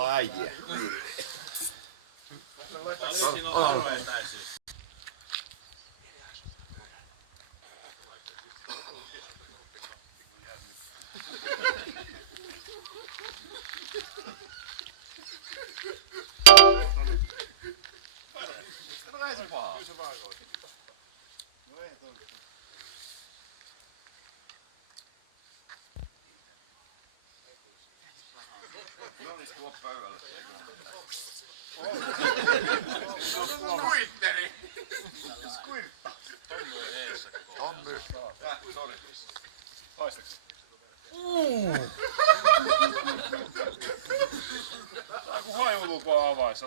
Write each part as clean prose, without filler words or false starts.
Paijia. Paljon siinä on arvo etäisyys. No ei se paha. Kyllä se vähän on. No ei toi. No niin, tuo pöydälle. Kuitteri! Skuirtta. Tommy on eessä. Tommy. Sori. Haistaks? Tää kun hajulupa avaisi.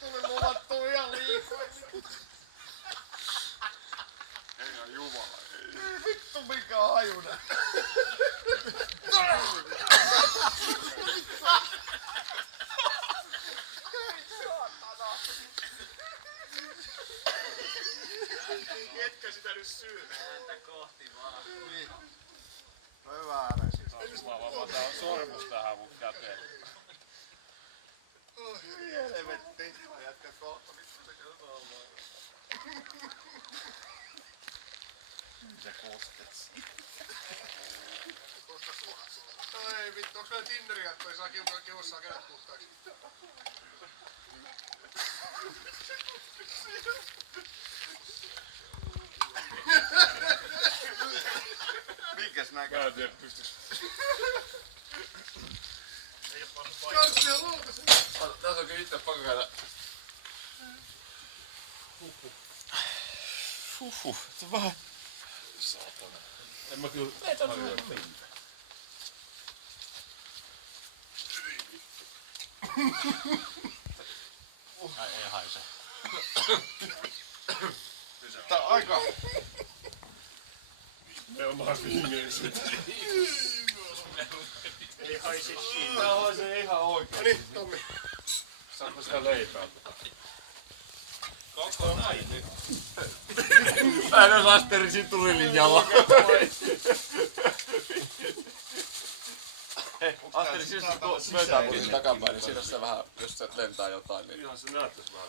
Tuli luvattu ihan liikaa. Ei jumala. Ei vittu mikä hajuna. Ketkä sitä nyt syö? Ääntä kohti vaan. Niin. No hyvä äänen siis. Mä otan sormus tähän mun käteen. Oi helvetti. Mä jätkän kohta. Mitä kostet siitä? Ei vittu, onks meillä Tinderiä, että ei saa kiussaa kädet puhtaaksi? Mikäs näkee? Mä en tiedä, pystyis. Ei oo päässyt Kanssia luotas. Tässä on kyllä itse pakko käydä. Se on vähän... Saatana. En mä kyllä... Ai ei haise. Tää on aika... Me ollaan viimeiset. Ei haise shit. Tää haisee ihan oikein. Noniin, Tommi. Saatko sitä leipää? Kokonainen. Aina Asteri siinä tulilinjalla. Asteri siis kun myötäpuolin takapäin, niin siinä se vähän, jos se lentää jotain, niin... Ihan se näyttäis vähän.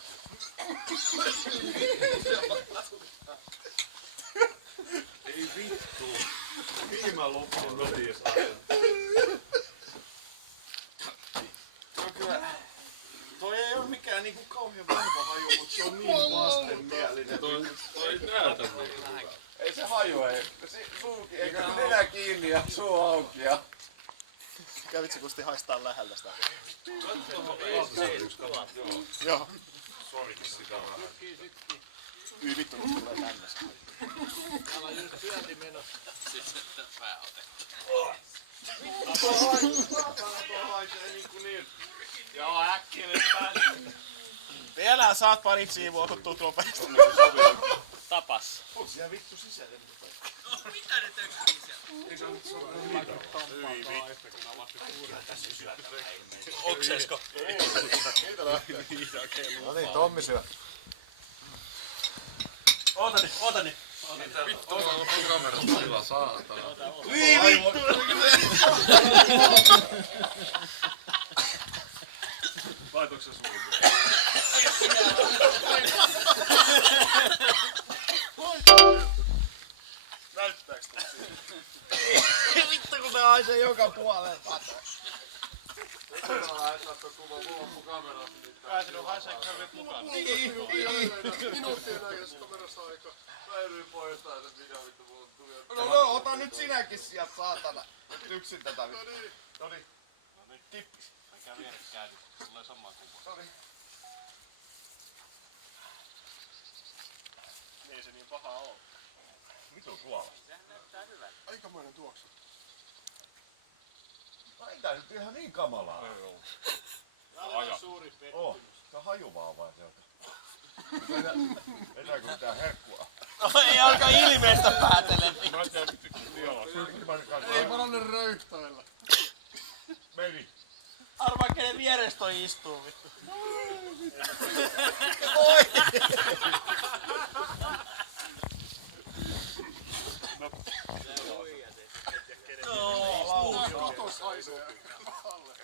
Ei vittu. Mihin mä loppuun? En mä tiedä saa. No kyllä. Toi ei oo mikään niinku kauhean vahva haju, mut se on niin vastenmielinen. Toi ei näytä niin hyvää. Ei se haju, ei. Suukin, eikä nenä kiinni ja suu auki ja... Kävitsä Kusti haistaa lähellä sitä? Katsotaan E71. Joo. Sorikin sitä vähän. Yh vittu kun tulee tänne. Täällä on just syönti menossa. Sitten pääote. Tuo haisee niinku niin. Joo, äkkiä nyt päälle. Vielä saat parit siivoa, kun tuut nopeasti. Tapas. Onks siellä vittu sisällä? Mitä ne tökkii siellä? Oksesko? No niin, Tommi syö. Oota nyt. Vittu, on kamerasta hyvä, saatana. Niin vittu! Laitoinko se sulle? Näyttääks tuo siitä? Vittu kun tää haisee joka puolelle patoa. Pääsinyt haiseeko sä nyt mukaan? Minuuttien aikaisessa kamerassa aikaa. Mä yritin poistaa sen video, vittu mulla tuli. No, ota nyt sinäkin sieltä saatana. Nyt yksin tätä vittu. Noniin. Tippis. Mikä vierekkäin? Tulee samaan kuvaan. Noniin. Ei se niin paha oo. Vitun suola. Sehän näyttää hyvältä. Aikamoinen tuoksu. Ei tää nyt ihan niin kamalaa. Ei oo. Aivan suuri Oo. pettymys. Tää hajuvaa vaan sieltä. Enää kun tää herkkua. No ei alka ilmeistä päätele. Mä en tiedä vittu liala. Ei paranne röyhtäillä. Meni. Arvaa kenen vieressä toi istuu vittu. No. No. Katos haisee alle.